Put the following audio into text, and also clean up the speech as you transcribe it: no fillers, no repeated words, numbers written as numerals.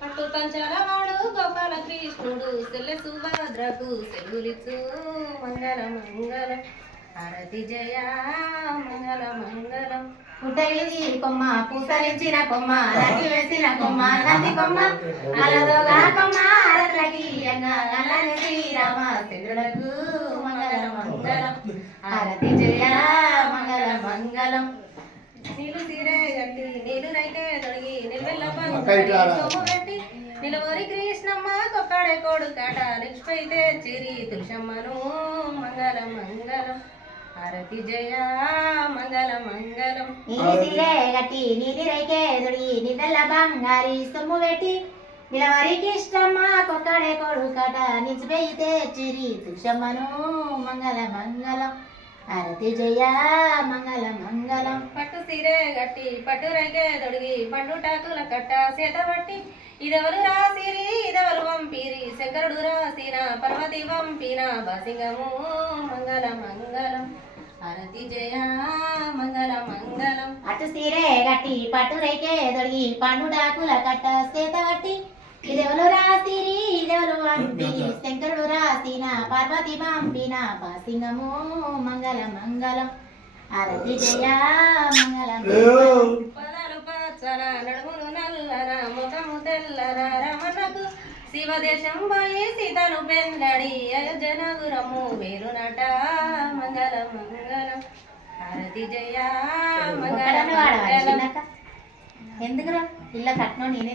పట్టు పంచలవాడు గోపాల కృష్ణుడు సెల్లె సుభద్రకు సెల్లులిచ్చు మంగళ మంగళం హారతి జయ మంగళ మంగళం పుట్టగిలి కొమ్మ పూసరించిన కొమ్మ నటి వేసిన కొమ్మ నటి కొమ్మ అలదోగా కొమ్మ అరట్లకి అల్లని శ్రీరామ చంద్రులకు మంగళ మంగళం హారతి జయ మంగళ మంగళం నీళ్ళు తీరే గట్టి నీళ్ళు రైతే తొడిగి నిల్వెల్ల పెట్టి నిలవరి కృష్ణమ్మ కొక్కడే కోడు కాట నిలిచిపోయితే చిరి తులసమ్మను మంగళ మంగళం హారతి జయ మంగళ మంగళం నీలి తీరే గట్టి నీలి రైకే తొడిగి నిదల్ల బంగారి సొమ్ము పెట్టి నిలవరి కృష్ణమ్మ కొక్కడే కోడు కాట నిలిచిపోయితే చిరి తులసమ్మను మంగళ మంగళం హారతి జయ మంగళ మంగళం పట్టు సీరే గట్టి పట్టు రైకే తొడిగి పండు టాకుల కట్ట చేత పట్టి ఇదెవరు రాసిరి ఇదెవరు వంపిరి శంకరుడు రాసిన పర్వతి వంపిన బాసింగము మంగళ మంగళం హారతి జయ మంగళ మంగళం అటు సీరే గట్టి పట్టు రైకే తొడిగి పండు డాకుల కట్ట చేత పట్టి ఇదెవరు రాసిరి ఇదెవరు వంపిరి శంకరుడు రాసిన పార్వతి పంపిన బాసింగము మంగళ మంగళం హారతి జయ మంగళ మంగళం పదాలు పచ్చన నడుములు నల్లన ముఖము తెల్లన రమణకు శివదేశం పోయి సీతను పెందడి అయోధ్యనగురము వేరునట మంగళ మంగళం హారతి జయ మంగళ మంగళం ఎందుకురా ఇళ్ళ కట్నం నేనే